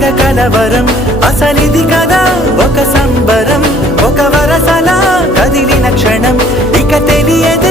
తెగ కలవరం అసలిది కదా ఒక సంబరం ఒక వరసలా కదిలిన క్షణం ఇక తెలియదే